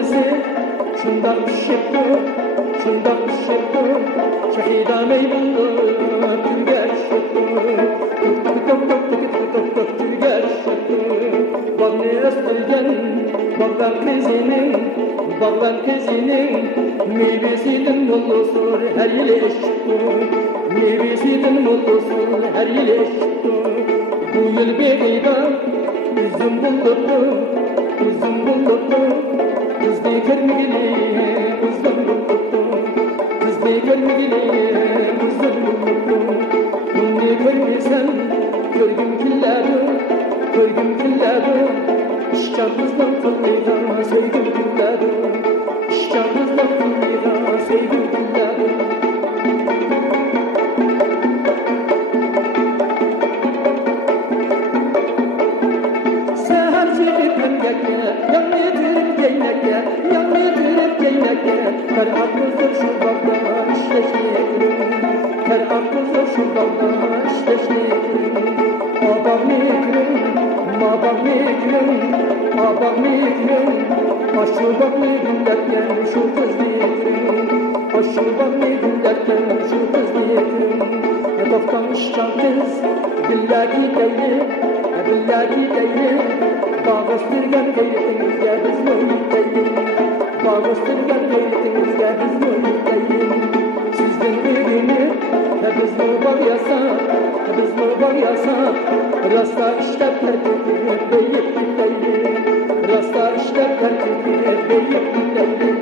bizi şundan pişirdi, şundan pişirdi. Şehida meyvunlu tüger şıkkı, tüger şıkkı. Bağını östürgen bağlar kızının meyvesinin mullusun her yıl eşittir. Meyvesinin mullusun her yıl eşittir. Bu yıl bir üzüm buldurdu, kız bekirmeli, üzüm buldurdu, kız bekirmeli, üzüm buldurdu. Bunu görmesem görgüm killeri, İşçamızdan fırlayda sevdim killeri, İşçamızdan fırlayda sevdim killeri. Her aklınızda şu bağda işleşmeyelim, her aklınızda şu bağda işleşmeyelim. Abam mikrim, aşkı bak ne günlerken şu kız mikrim, aşkı bak ne günlerken şu kız mikrim. Toptan işcan kız, billahi değil, bağıştırgan keyfimizge biz mühimdeyiz. Bağıştırgan keyfimizge biz mühimdeyiz. Sizden birini biz nurbar yasak, rasta işler terkibini deyip dinleyin. Rasta işler terkibini deyip dinleyin.